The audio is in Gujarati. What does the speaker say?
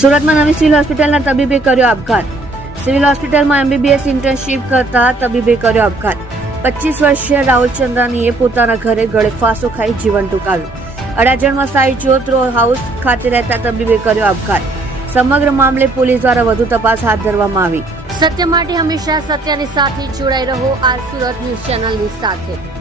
સુરતમાં નવી સિવિલ હોસ્પિટલના તબીબે કર્યો આપઘાત. સિવિલ હોસ્પિટલમાં MBBS ઇન્ટર્નશીપ કરતા તબીબે કર્યો આપઘાત. 25 વર્ષીય રાહુલ ચંદ્રાનીએ પોતાના ઘરે ગળે ફાંસો ખાઈ જીવન ટૂંકાવ્યું. અડાજણમાં સાઈ જ્યોત રો હાઉસ ખાતે રહેતા તબીબે કર્યો આપઘાત. સમગ્ર મામલે પોલીસ દ્વારા વધુ તપાસ હાથ ધરવામાં આવી. સત્ય માટે હંમેશા સત્યની સાથે જોડાઈ રહો. આ સુરત ન્યૂઝ ચેનલની સાથે.